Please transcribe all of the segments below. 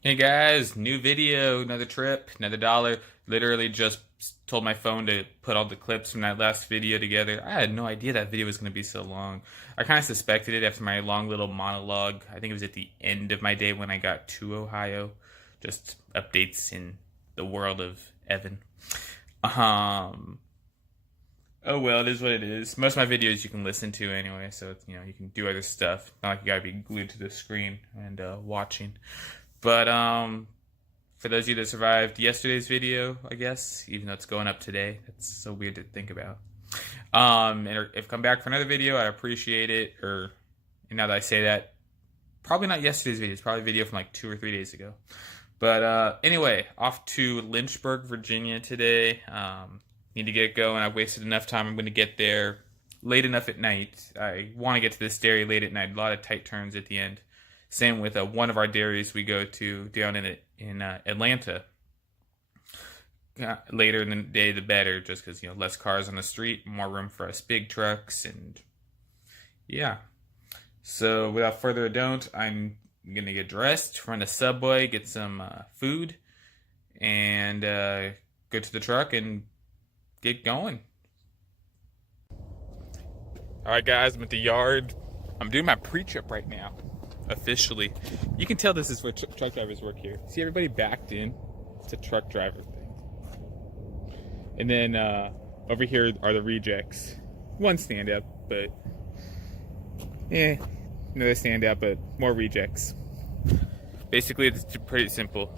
Hey guys, new video, another trip, another dollar. Literally just told my phone to put all the clips from that last video together. I had no idea that video was going to be so long. I kind of suspected it after my long little monologue. I think it was at the end of my day when I got to Ohio. Just updates in the world of Evan. Um, oh well, it is what it is. Most of my videos you can listen to anyway, so it's, you can do other stuff. Not like you gotta be glued to the screen and watching. But for those of you that survived yesterday's video, I guess, even though it's going up today, that's so weird to think about. And if come back for another video, I appreciate it. And now that I say that, probably not yesterday's video. It's probably a video from like 2 or 3 days ago. But anyway, off to Lynchburg, Virginia today. Need to get going. I've wasted enough time. I'm going to get there late enough at night. I want to get to this dairy late at night. A lot of tight turns at the end. Same with one of our dairies we go to down in Atlanta. Later in the day, the better, just because less cars on the street, more room for us big trucks, and yeah. So without further ado, I'm gonna get dressed, run to Subway, get some food, and go to the truck and get going. All right, guys, I'm at the yard. I'm doing my pre-trip right now. Officially, you can tell this is where truck drivers work here. See everybody backed in? It's a truck driver thing. And then over here are the rejects. One stand up, but another stand up, but more rejects. Basically, it's pretty simple.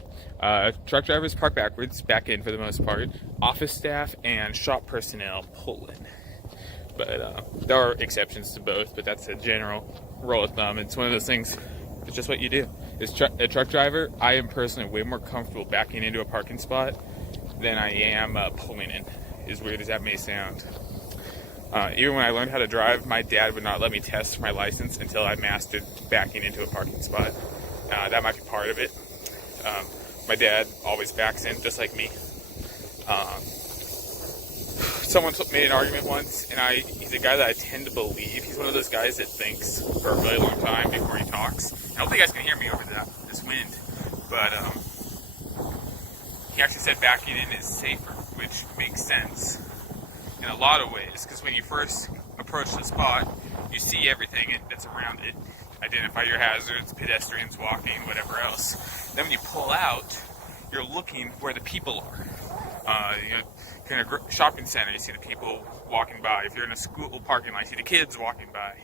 Truck drivers park backwards, back in for the most part. Office staff and shop personnel pull in. But there are exceptions to both, but that's a general rule of thumb. It's one of those things, it's just what you do. As a truck driver, I am personally way more comfortable backing into a parking spot than I am pulling in, as weird as that may sound. Even when I learned how to drive, my dad would not let me test my license until I mastered backing into a parking spot. That might be part of it. My dad always backs in, just like me. Someone made an argument once, and he's a guy that I tend to believe. He's one of those guys that thinks for a really long time before he talks. I don't think you guys can hear me over this wind, but he actually said backing in is safer, which makes sense in a lot of ways, because when you first approach the spot, you see everything that's around it, identify your hazards, pedestrians walking, whatever else. Then when you pull out, you're looking where the people are. If you're in a shopping center, you see the people walking by. If you're in a school parking lot, you see the kids walking by.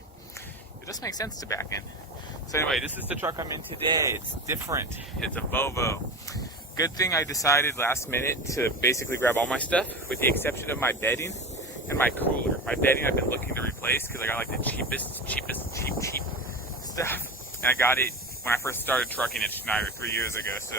It just makes sense to back in. So anyway, this is the truck I'm in today. It's different. It's a Volvo. Good thing I decided last minute to basically grab all my stuff, with the exception of my bedding and my cooler. My bedding I've been looking to replace because I got like the cheapest stuff. And I got it when I first started trucking at Schneider 3 years ago. So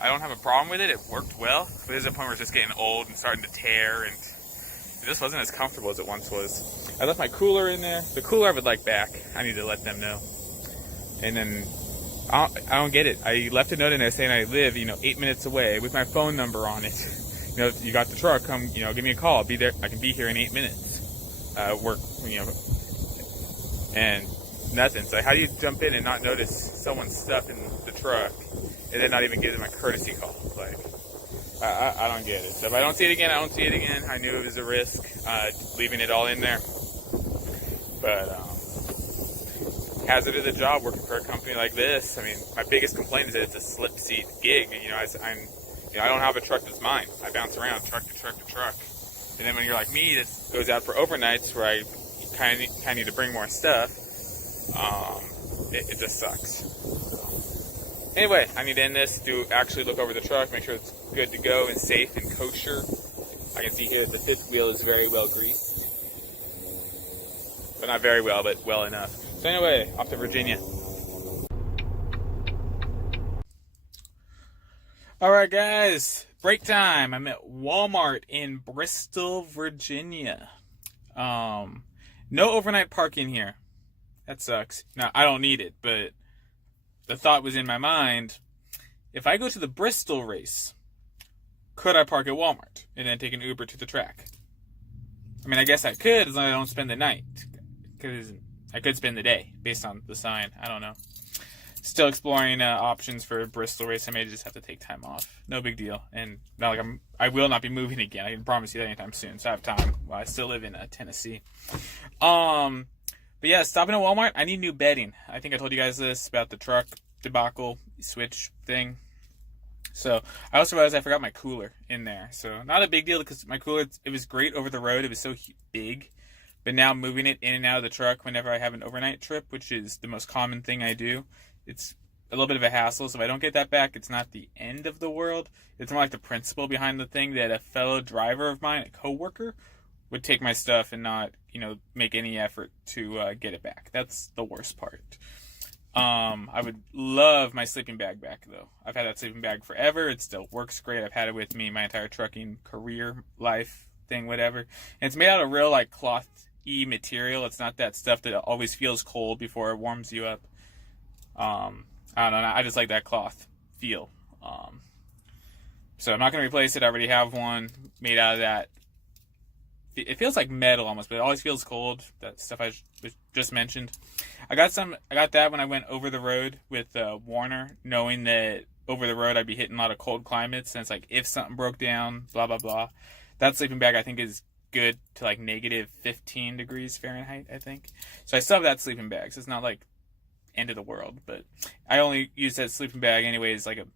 I don't have a problem with it. It worked well. But there's a point where it's just getting old and starting to tear, and it just wasn't as comfortable as it once was. I left my cooler in there. The cooler I would like back. I need to let them know. And then I don't get it. I left a note in there saying I live, 8 minutes away with my phone number on it. If you got the truck, come, give me a call. I'll be there. I can be here in 8 minutes. Work, and nothing. So how do you jump in and not notice someone's stuff in the truck and then not even give them a courtesy call? Like, I don't get it. So if I don't see it again, I don't see it again. I knew it was a risk, leaving it all in there. But hazard of the job working for a company like this. I mean, my biggest complaint is that it's a slip seat gig. I don't have a truck that's mine. I bounce around truck to truck to truck. And then when you're like me, this goes out for overnights where I kind of need to bring more stuff. It just sucks. Anyway, I need to end this to actually look over the truck, make sure it's good to go and safe and kosher. I can see here the fifth wheel is very well greased. But not very well, but well enough. So anyway, off to Virginia. Alright guys, break time. I'm at Walmart in Bristol, Virginia. No overnight parking here. That sucks. Now, I don't need it, but the thought was in my mind, if I go to the Bristol race, could I park at Walmart and then take an Uber to the track? I mean, I guess I could as long as I don't spend the night. Because I could spend the day based on the sign. I don't know. Still exploring options for a Bristol race. I may just have to take time off. No big deal. And not like I will not be moving again. I can promise you that anytime soon. So I have time. Well, I still live in Tennessee. But yeah, stopping at Walmart. I need new bedding. I think I told you guys this about the truck debacle switch thing. So I also realized I forgot my cooler in there. So not a big deal because my cooler, it was great over the road. It was so big. But now moving it in and out of the truck whenever I have an overnight trip, which is the most common thing I do, it's a little bit of a hassle. So if I don't get that back, it's not the end of the world. It's more like the principle behind the thing that a fellow driver of mine, a coworker, would take my stuff and not, make any effort to get it back. That's the worst part. I would love my sleeping bag back, though. I've had that sleeping bag forever. It still works great. I've had it with me my entire trucking career, life thing, whatever. And it's made out of real, cloth-y material. It's not that stuff that always feels cold before it warms you up. I don't know. I just like that cloth feel. So I'm not going to replace it. I already have one made out of that. It feels like metal almost, but it always feels cold. That stuff I just mentioned. I got that when I went over the road with Warner, knowing that over the road I'd be hitting a lot of cold climates. And it's like if something broke down, blah blah blah. That sleeping bag I think is good to negative 15 degrees Fahrenheit. I think. So I still have that sleeping bag. So it's not end of the world, but I only use that sleeping bag anyways, like a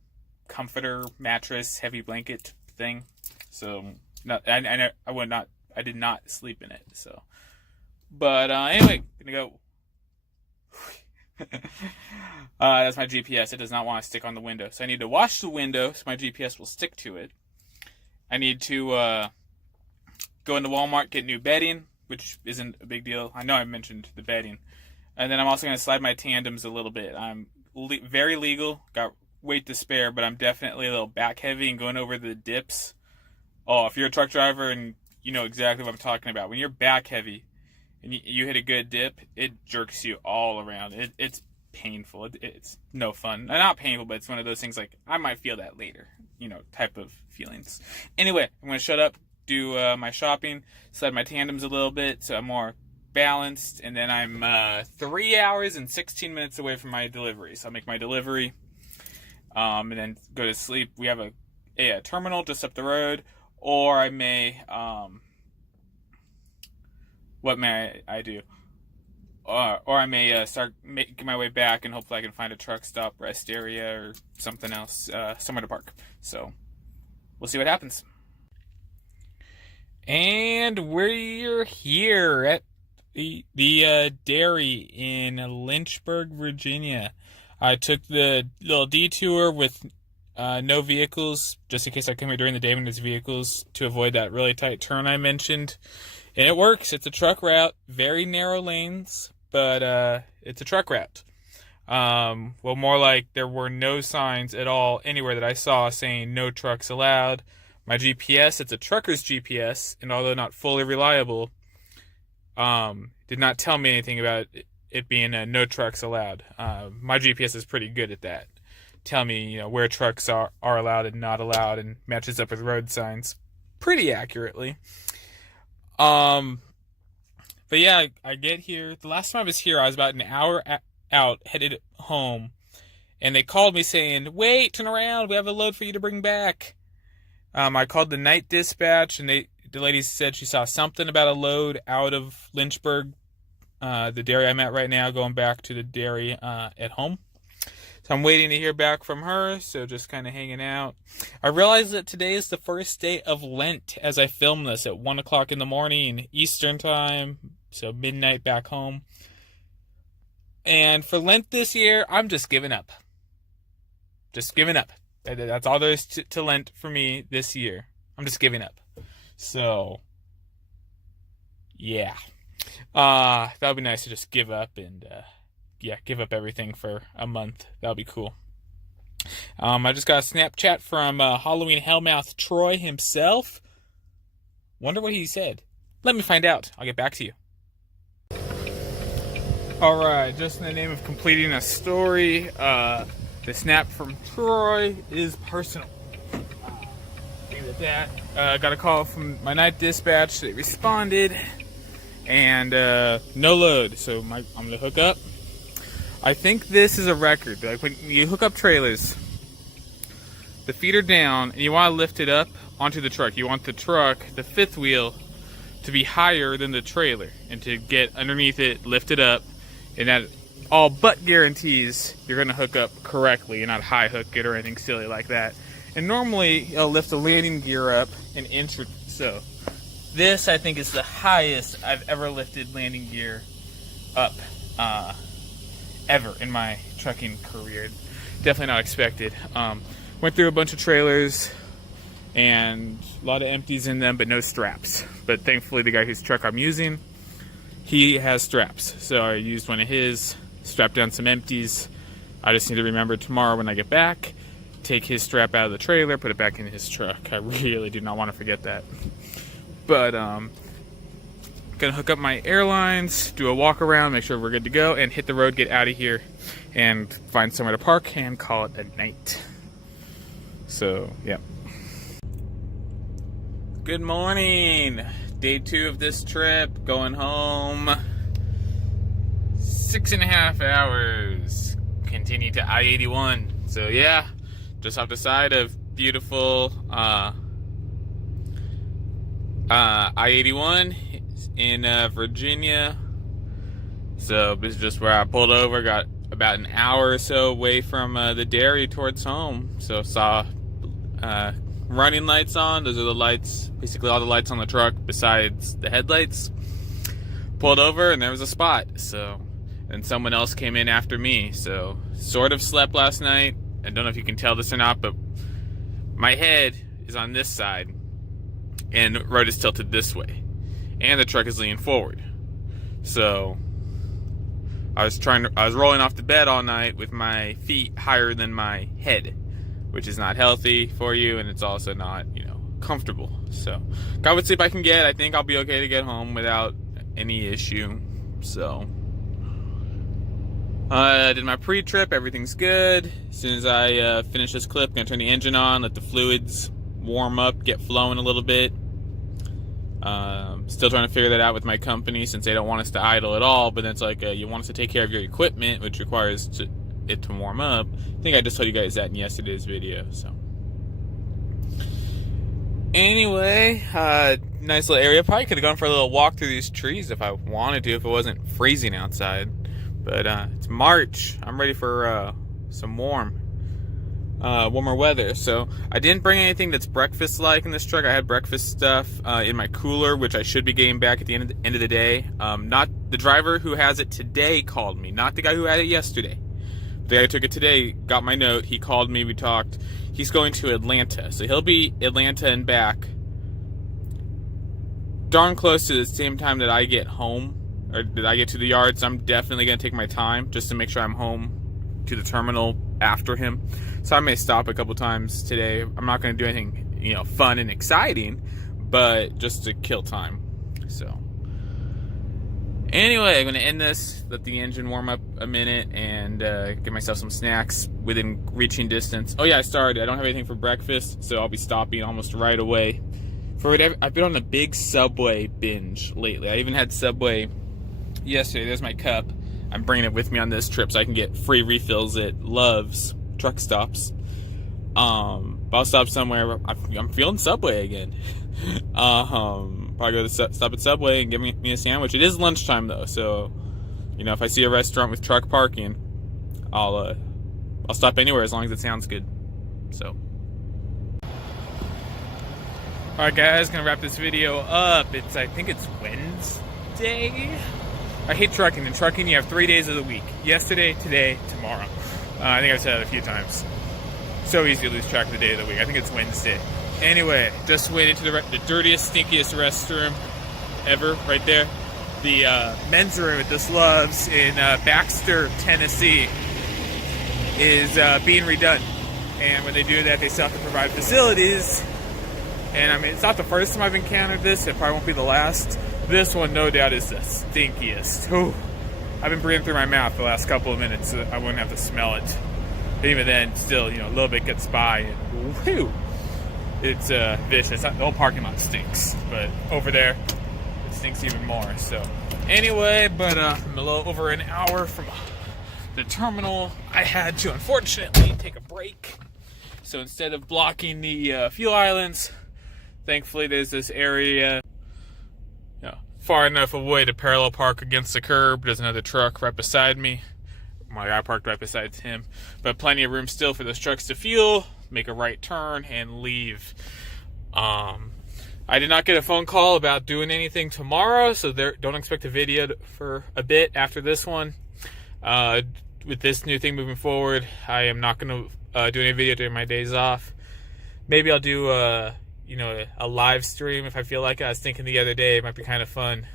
comforter, mattress, heavy blanket thing. So I did not sleep in it. So, but anyway, gonna go. That's my GPS. It does not want to stick on the window, so I need to wash the window so my GPS will stick to it. I need to go into Walmart, get new bedding, which isn't a big deal. I know I mentioned the bedding. And then I'm also going to slide my tandems a little bit. I'm very legal, got weight to spare, but I'm definitely a little back heavy and going over the dips. Oh, if you're a truck driver and you know exactly what I'm talking about. When you're back heavy and you hit a good dip, it jerks you all around. It's painful. It's no fun. Not painful, but it's one of those things I might feel that later, type of feelings. Anyway, I'm going to shut up, do my shopping, slide my tandems a little bit so I'm more balanced, and then I'm 3 hours and 16 minutes away from my delivery. So I'll make my delivery and then go to sleep. We have a terminal just up the road, or I may what may I do? Or I may start making my way back, and hopefully I can find a truck stop, rest area, or something else, somewhere to park. So we'll see what happens. And we're here at the dairy in Lynchburg, Virginia. I took the little detour with no vehicles, just in case I come here during the day when there's vehicles, to avoid that really tight turn I mentioned. And it works. It's a truck route. Very narrow lanes, but it's a truck route. Well, more like there were no signs at all anywhere that I saw saying no trucks allowed. My GPS, it's a trucker's GPS, and although not fully reliable, did not tell me anything about it being no trucks allowed. My GPS is pretty good at that. Tell me, where trucks are allowed and not allowed, and matches up with road signs pretty accurately. But yeah, I get here. The last time I was here, I was about an hour out, headed home, and they called me saying, "Wait, turn around. We have a load for you to bring back." I called the night dispatch, and the lady said she saw something about a load out of Lynchburg, the dairy I'm at right now, going back to the dairy at home. So I'm waiting to hear back from her, so just kind of hanging out. I realized that today is the first day of Lent as I film this at 1 o'clock in the morning Eastern time, so midnight back home. And for Lent this year, I'm just giving up. Just giving up. That's all there is to Lent for me this year. I'm just giving up. So, yeah. That would be nice to just give up and, give up everything for a month. That would be cool. I just got a Snapchat from Halloween Hellmouth Troy himself. Wonder what he said. Let me find out. I'll get back to you. Alright, just in the name of completing a story, the snap from Troy is personal. Leave it at that. Got a call from my night dispatch. They responded. And no load. So I'm going to hook up. I think this is a record. Like when you hook up trailers, the feet are down, and you want to lift it up onto the truck. You want the truck, the fifth wheel, to be higher than the trailer, and to get underneath it, lift it up, and that all but guarantees you're going to hook up correctly and not high hook it or anything silly like that. And normally, it'll lift the landing gear up an inch or so. This, I think, is the highest I've ever lifted landing gear up ever in my trucking career. Definitely not expected. Went through a bunch of trailers and a lot of empties in them, but no straps. But thankfully, the guy whose truck I'm using, he has straps. So I used one of his, strapped down some empties. I just need to remember tomorrow when I get back, take his strap out of the trailer, put it back in his truck. I really do not want to forget that. But gonna hook up my airlines, do a walk around, make sure we're good to go, and hit the road, get out of here, and find somewhere to park and call it a night. So, yeah. Good morning. Day 2 of this trip, going home. 6.5 hours. Continue to I-81. So, yeah, just off the side of beautiful I-81 in Virginia. So this is just where I pulled over, got about an hour or so away from the dairy towards home. So saw running lights on. Those are the lights, basically all the lights on the truck besides the headlights. Pulled over and there was a spot. So, and someone else came in after me. So sort of slept last night. I don't know if you can tell this or not, but my head is on this side and the road is tilted this way, and the truck is leaning forward. So I was rolling off the bed all night with my feet higher than my head, which is not healthy for you, and it's also not, comfortable. So got what sleep I can get. I think I'll be okay to get home without any issue. So I did my pre-trip, everything's good. As soon as I finish this clip, I'm gonna turn the engine on, let the fluids warm up, get flowing a little bit. Still trying to figure that out with my company, since they don't want us to idle at all, but it's like you want us to take care of your equipment, which requires it to warm up. I think I just told you guys that in yesterday's video. So anyway, nice little area. Probably could have gone for a little walk through these trees if I wanted to, if it wasn't freezing outside. But it's March. I'm ready for some warmer weather. So I didn't bring anything that's breakfast-like in this truck. I had breakfast stuff in my cooler, which I should be getting back at the end of the day. Not the driver who has it today called me, not the guy who had it yesterday. The guy who took it today got my note. He called me. We talked. He's going to Atlanta, so he'll be Atlanta and back darn close to the same time that I get home, or that I get to the yard. So I'm definitely going to take my time just to make sure I'm home to the terminal after him. So I may stop a couple times today. I'm not going to do anything, fun and exciting, but just to kill time. So anyway, I'm going to end this, let the engine warm up a minute, and get myself some snacks within reaching distance. Oh yeah, I started. I don't have anything for breakfast, so I'll be stopping almost right away. I've been on a big Subway binge lately. I even had Subway yesterday. There's my cup. I'm bringing it with me on this trip so I can get free refills at Love's truck stops. I'll stop somewhere. I'm feeling Subway again. Probably go to stop at Subway and get me a sandwich. It is lunchtime though, so if I see a restaurant with truck parking, I'll stop anywhere as long as it sounds good. So, all right, guys, gonna wrap this video up. I think it's Wednesday. I hate trucking. In trucking, you have 3 days of the week: yesterday, today, tomorrow. I think I've said that a few times. So easy to lose track of the day of the week. I think it's Wednesday. Anyway, just went into the dirtiest, stinkiest restroom ever, right there. The men's room at this Love's in Baxter, Tennessee, is being redone. And when they do that, they still have to provide facilities. And it's not the first time I've encountered this. It probably won't be the last. This one, no doubt, is the stinkiest. Ooh. I've been breathing through my mouth the last couple of minutes so I wouldn't have to smell it. But even then, still, a little bit gets by. And, whew, it's vicious. The whole parking lot stinks. But over there, it stinks even more. So anyway, but I'm a little over an hour from the terminal, I had to unfortunately take a break. So instead of blocking the fuel islands, thankfully there's this area, you know, far enough away to parallel park against the curb. There's another truck right beside me. My guy parked right beside him, but plenty of room still for those trucks to fuel, make a right turn, and leave. I did not get a phone call about doing anything tomorrow, so don't expect a video for a bit after this one. With this new thing moving forward, I am not going to do any video during my days off. Maybe I'll do a live stream if I feel like it. I was thinking the other day it might be kind of fun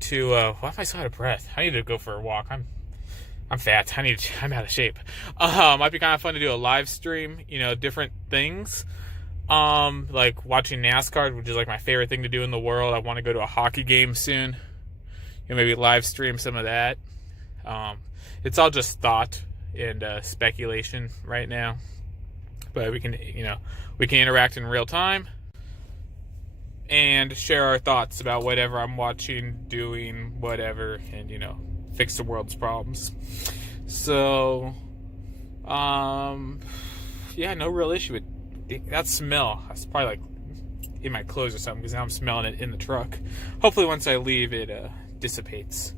to why am I so out of breath? I need to go for a walk. I'm fat. I'm out of shape. Might be kind of fun to do a live stream, different things. Like watching NASCAR, which is like my favorite thing to do in the world. I want to go to a hockey game soon. Maybe live stream some of that. It's all just thought and speculation right now. But we can interact in real time and share our thoughts about whatever I'm watching, doing, whatever, and fix the world's problems. So, no real issue with that smell. It's probably like in my clothes or something because now I'm smelling it in the truck. Hopefully, once I leave, it dissipates.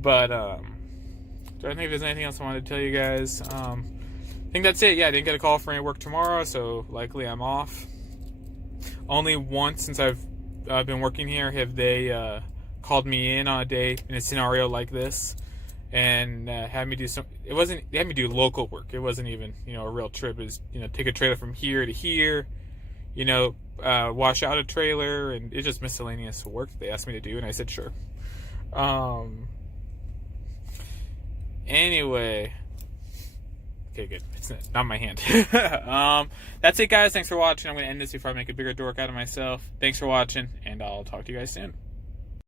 But I don't think there's anything else I wanted to tell you guys. I think that's it. Yeah, I didn't get a call for any work tomorrow, so likely I'm off. Only once since I've been working here have they called me in on a day in a scenario like this and had me do they had me do local work. It wasn't even a real trip. It was take a trailer from here to here, wash out a trailer, and it's just miscellaneous work that they asked me to do, and I said sure. Anyway, okay, good. It's not my hand. That's it, guys. Thanks for watching. I'm going to end this before I make a bigger dork out of myself. Thanks for watching, and I'll talk to you guys soon.